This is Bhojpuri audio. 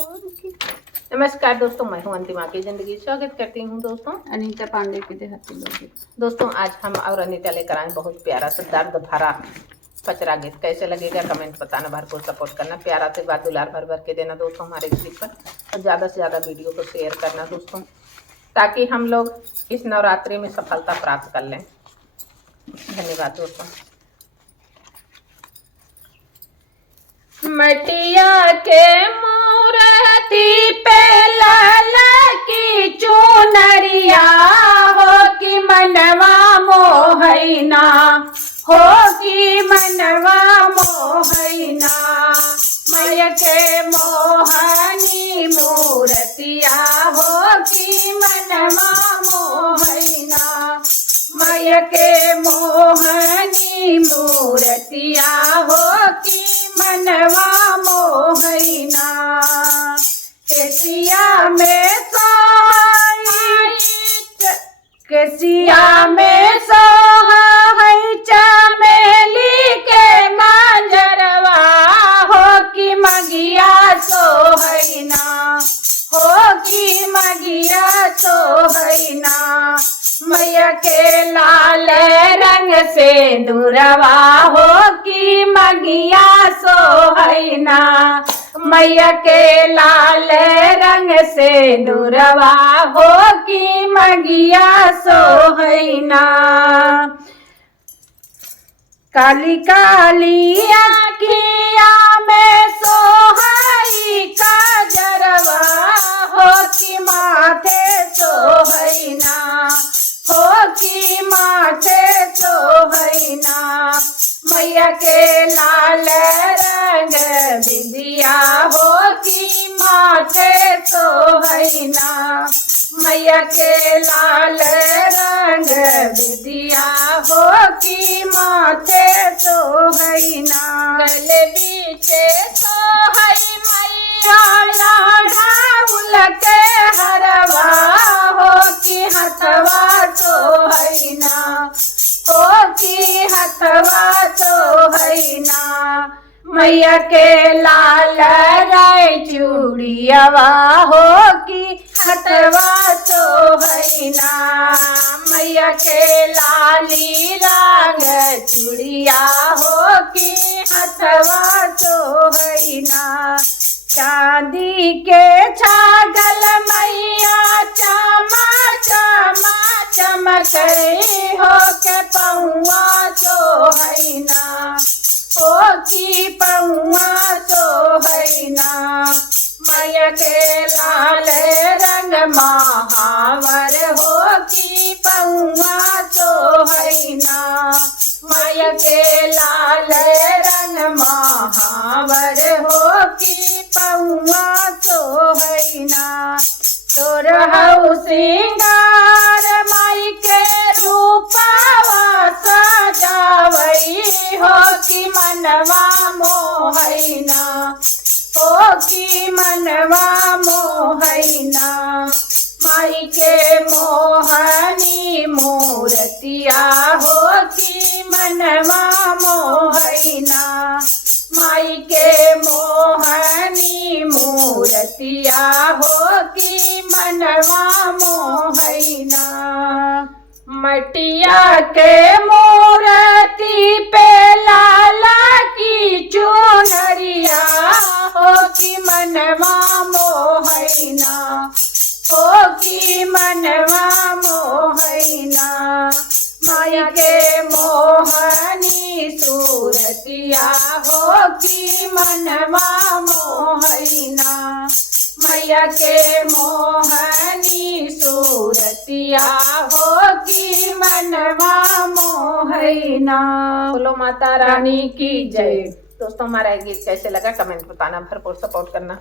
नमस्कार दोस्तों, मैं हूं अंतिमा की जिंदगी। स्वागत करती हूं दोस्तों अनीता पांडे के देहाती लोकगीत। दोस्तों आज हम और अनीता लेकर आए बहुत प्यारा सा दर्द भरा पचरा गीत। कैसे लगेगा कमेंट बताना, भरपूर सपोर्ट करना, प्यार आशीर्वाद दुलार भर भर के देना दोस्तों हमारे क्लिप पर, और ज़्यादा से ज़्यादा वीडियो को शेयर करना दोस्तों, ताकि हम लोग इस नवरात्रि में सफलता प्राप्त कर लें। धन्यवाद दोस्तों। मटिया के मूर्ति पे लाल की चुनरिया हो कि मनवा मोहैना, हो कि मनवा मोहैना। मैया के मोहनी मूर्तिया हो कि मनवा मोहैना, मैया के मोहनी मूर्तिया हो कि मनवा मोहैना। केसिया में सोहै चमेली के मांजरवा हो कि मगिया सोहैना, हो कि मगिया सोहैना। मैया के लाल रंग से दूरवा हो कि मगिया सोहैना, मैया के लाल रंग से दूरवा हो कि मगिया सोहैना। काली काली आँखिया में सोहई काजरवा हो कि माथे सोहैना, हो कि माथे सोहैना। मैया के लाल रंग बिंदिया हो कि माथे सोहैना, मैया के लाल रंग बिंदिया हो कि माथे सोहैना। गले बीचे सोहै मैया ढाउल के हरवा हो कि हथवा सोहैना, हो कि हथवा सोहैना। मैया के लाल राय चूड़ियावा हो कि हथवा सोहैना, मैया के लाली रंग चूड़िया हो कि हथवा सोहैना। चांदी के छागल मैया चमा चमा चमकै हो के पौआ सोहैना, हो कि पौआ सोहैना। मैया के लाल रंग महावर हो कि पौआ सोहैना, मैया के लाल रंग महावर हो कि पौआ सोहैना। तोरहु सिंगार माई के रूपवा सजावई हो कि मनवा मोहैना, हो कि मनवा मोहैना। माई के मोहनी मूर्तिया हो कि मनवा मोहैना, माई के मोहनी मूर्तिया हो कि मनवा मोहैना। मटिया के मूर्ति पे लाला की चुनरिया हो कि मनवा मोहैना, हो कि मनवा मोहैना। माया के मोहनी सूरतिया हो कि मनवा मोहैना, मैया के मोहनी सूरतिया हो कि मनवा मोहैना। बोलो माता रानी की जय। दोस्तों हमारा ये गीत कैसे लगा कमेंट बताना, भरपूर सपोर्ट करना।